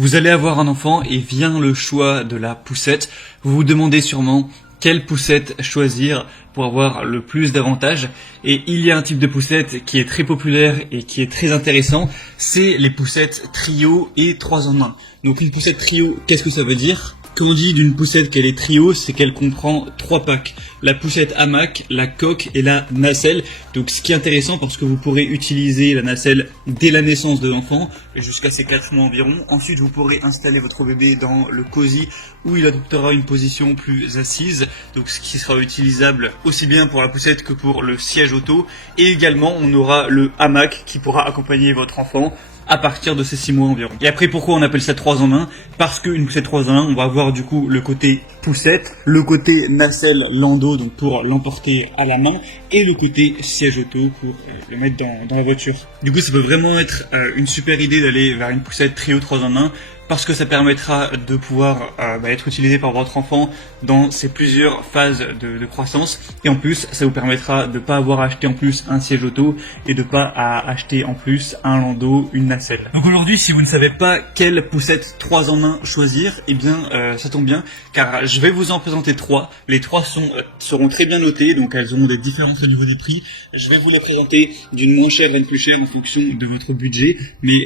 Vous allez avoir un enfant et vient le choix de la poussette. Vous vous demandez sûrement quelle poussette choisir pour avoir le plus d'avantages. Et il y a un type de poussette qui est très populaire et qui est très intéressant, c'est les poussettes trio et 3 en 1. Donc une poussette trio, qu'est-ce que ça veut dire ? Quand on dit d'une poussette qu'elle est trio, c'est qu'elle comprend 3 packs. La poussette hamac, la coque et la nacelle. Donc ce qui est intéressant parce que vous pourrez utiliser la nacelle dès la naissance de l'enfant, jusqu'à ses 4 mois environ. Ensuite vous pourrez installer votre bébé dans le cosy où il adoptera une position plus assise. Donc ce qui sera utilisable aussi bien pour la poussette que pour le siège auto. Et également on aura le hamac qui pourra accompagner votre enfant à partir de ses 6 mois environ. Et après, pourquoi on appelle ça 3 en 1 ? Parce qu'une poussette 3 en 1, on va avoir du coup le côté poussette, le côté nacelle landau, donc pour l'emporter à la main, et le côté siège auto pour le mettre dans la voiture. Du coup, ça peut vraiment être une super idée d'aller vers une poussette trio 3 en 1, parce que ça permettra de pouvoir être utilisé par votre enfant dans ses plusieurs phases de croissance. Et en plus, ça vous permettra de ne pas avoir à acheter en plus un siège auto et de pas à acheter en plus un landau, une nacelle. Donc aujourd'hui, si vous ne savez pas quelle poussette 3 en 1 choisir, eh bien ça tombe bien, car je vais vous en présenter 3. Les 3 seront très bien notées, donc elles auront des différences au niveau des prix. Je vais vous les présenter d'une moins chère à une plus chère en fonction de votre budget, mais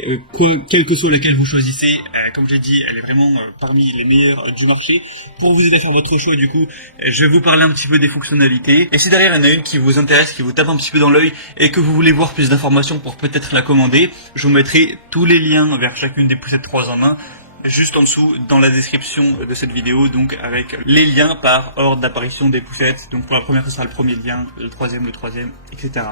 quelle que soit laquelle vous choisissez, comme je l'ai dit, elle est vraiment parmi les meilleures du marché. Pour vous aider à faire votre choix, du coup, je vais vous parler un petit peu des fonctionnalités. Et si derrière il y en a une qui vous intéresse, qui vous tape un petit peu dans l'œil et que vous voulez voir plus d'informations pour peut-être la commander, je vous mettrai tous les liens vers chacune des poussettes 3 en 1 juste en dessous dans la description de cette vidéo, donc avec les liens par ordre d'apparition des poussettes. Donc pour la première, ce sera le premier lien, le troisième, etc.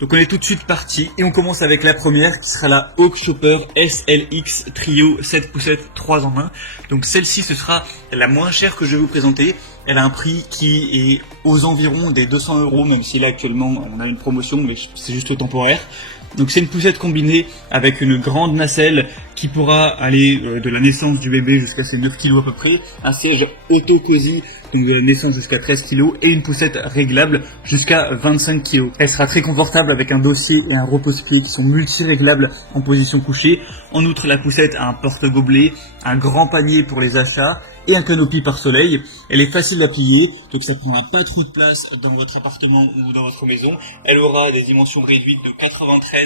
Donc on est tout de suite parti et on commence avec la première qui sera la Hawk Chopper SLX Trio 7 poussettes 3 en 1. Donc celle-ci, ce sera la moins chère que je vais vous présenter. Elle a un prix qui est aux environs des 200 €, même si là actuellement on a une promotion, mais c'est juste temporaire. Donc c'est une poussette combinée avec une grande nacelle qui pourra aller de la naissance du bébé jusqu'à ses 9 kg à peu près, un siège auto-cosy, donc de la naissance jusqu'à 13 kg, et une poussette réglable jusqu'à 25 kg. Elle sera très confortable avec un dossier et un repose-pied qui sont multi-réglables en position couchée. En outre, la poussette a un porte-gobelet, un grand panier pour les achats et un canopy par soleil. Elle est facile à plier, donc ça ne prendra pas trop de place dans votre appartement ou dans votre maison. Elle aura des dimensions réduites de 93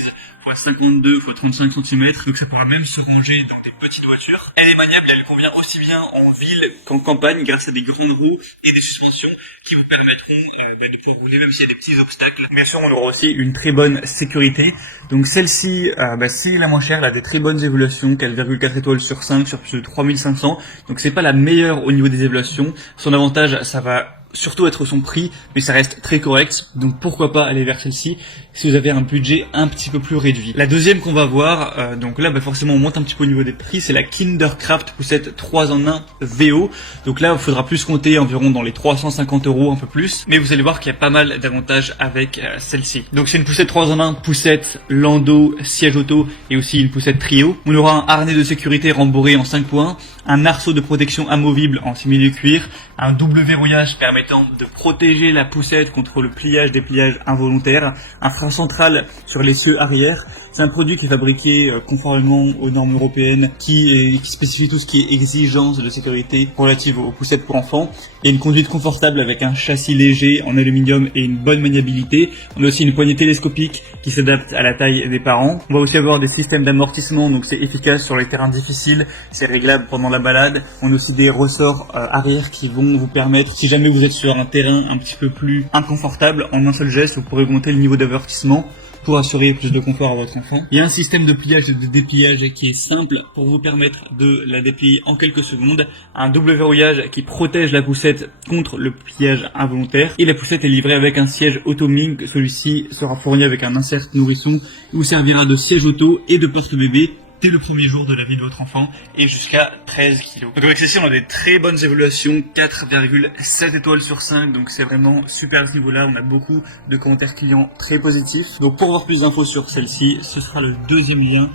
x 52 x 35 cm, donc ça pourra même se ranger dans des petites voitures. Elle est maniable, elle convient aussi bien en ville qu'en campagne grâce à des grandes roues et des suspensions qui vous permettront de pouvoir rouler même s'il y a des petits obstacles. Bien sûr, on aura aussi une très bonne sécurité. Donc celle-ci, si la moins chère, elle a des très bonnes évaluations, 4,4 étoiles sur 5 sur plus de 3500. Donc c'est pas la meilleure au niveau des évaluations. Son avantage, ça va surtout être son prix, mais ça reste très correct, donc pourquoi pas aller vers celle-ci si vous avez un budget un petit peu plus réduit. La deuxième qu'on va voir, donc là forcément on monte un petit peu au niveau des prix, c'est la Kindercraft poussette 3 en 1 VO. Donc là il faudra plus compter environ dans les 350 €, un peu plus, mais vous allez voir qu'il y a pas mal d'avantages avec celle-ci. Donc c'est une poussette 3 en 1, poussette, landau, siège auto et aussi une poussette trio. On aura un harnais de sécurité rembourré en 5 points, un arceau de protection amovible en simili-cuir, un double verrouillage permettant de protéger la poussette contre le pliage, dépliage involontaire, un frein central sur l'essieu arrière. C'est un produit qui est fabriqué conformément aux normes européennes qui spécifie tout ce qui est exigence de sécurité relative aux poussettes pour enfants. Il y a une conduite confortable avec un châssis léger en aluminium et une bonne maniabilité. On a aussi une poignée télescopique qui s'adapte à la taille des parents. On va aussi avoir des systèmes d'amortissement, donc c'est efficace sur les terrains difficiles, c'est réglable pendant la balade. On a aussi des ressorts arrière qui vont vous permettre, si jamais vous êtes sur un terrain un petit peu plus inconfortable, en un seul geste vous pourrez augmenter le niveau d'avertissement pour assurer plus de confort à votre enfant. Il y a un système de pliage et de dépliage qui est simple pour vous permettre de la déplier en quelques secondes. Un double verrouillage qui protège la poussette contre le pliage involontaire. Et la poussette est livrée avec un siège auto-ming. Celui-ci sera fourni avec un insert nourrisson. Il vous servira de siège auto et de porte-bébé dès le premier jour de la vie de votre enfant et jusqu'à 13 kg. Donc avec ceci, on a des très bonnes évaluations, 4,7 étoiles sur 5, donc c'est vraiment super à ce niveau-là. On a beaucoup de commentaires clients très positifs. Donc pour voir plus d'infos sur celle-ci, ce sera le deuxième lien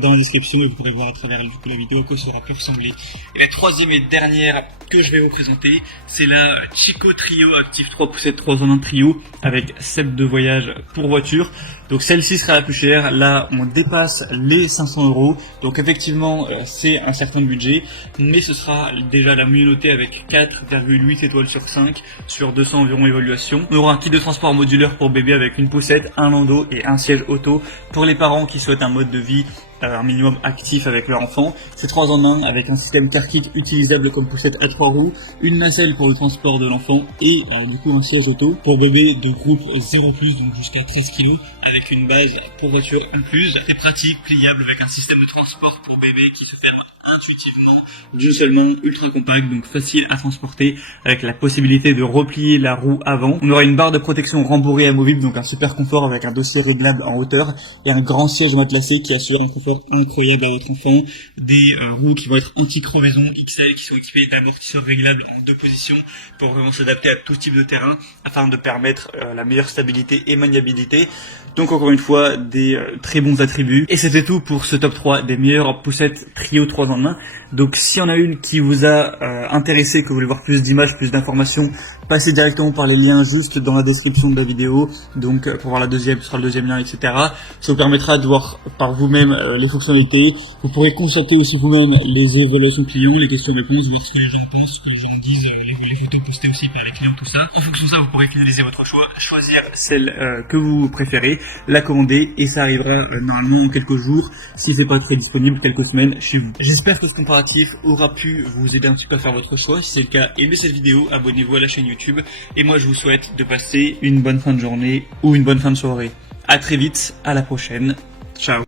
dans la description et vous pourrez voir à travers du coup, la vidéo à quoi ça aura pu ressembler. Et la troisième et dernière que je vais vous présenter, c'est la Chico Trio Active 3 poussettes 3 en 1 trio avec 7 de voyage pour voiture. Donc celle-ci sera la plus chère. Là, on dépasse les 500 €. Donc effectivement, c'est un certain budget, mais ce sera déjà la mieux notée avec 4,8 étoiles sur 5 sur 200 environ évaluations. On aura un kit de transport modulaire pour bébé avec une poussette, un landau et un siège auto pour les parents qui souhaitent un mode de vie un minimum actif avec leur enfant. C'est 3 en 1 avec un système car kit utilisable comme poussette à 3 roues, une nacelle pour le transport de l'enfant et du coup un siège auto pour bébé de groupe 0+, donc jusqu'à 13 kg avec une base pour voiture incluse. C'est pratique, pliable avec un système de transport pour bébé qui se ferme intuitivement d'une seule main, ultra compact, donc facile à transporter avec la possibilité de replier la roue avant. On aura une barre de protection rembourrée amovible, donc un super confort avec un dossier réglable en hauteur et un grand siège matelassé qui assure un confort incroyable à votre enfant. Des roues qui vont être anti-crevaison XL qui sont équipées d'amortisseurs réglables en 2 positions pour vraiment s'adapter à tout type de terrain afin de permettre la meilleure stabilité et maniabilité. Donc encore une fois, des très bons attributs. Et c'était tout pour ce top 3 des meilleures poussettes trio 3 en 1. Donc s'il y en a une qui vous a intéressé, que vous voulez voir plus d'images, plus d'informations, passez directement par les liens juste dans la description de la vidéo. Donc pour voir la deuxième, ce sera le deuxième lien, etc. Ça vous permettra de voir par vous-même les fonctionnalités. Vous pourrez constater aussi vous-même les évaluations clients, les questions-réponses, voir ce que les gens pensent, ce que les gens disent, les photos postées aussi par les clients, tout ça. En fonction de ça, vous pourrez finaliser votre choix, choisir celle que vous préférez, la commander et ça arrivera normalement en quelques jours, si c'est pas très disponible, quelques semaines chez vous. J'espère que ce comparatif aura pu vous aider un petit peu à faire votre choix. Si c'est le cas, aimez cette vidéo, abonnez-vous à la chaîne YouTube et moi je vous souhaite de passer une bonne fin de journée ou une bonne fin de soirée. À très vite, à la prochaine, ciao.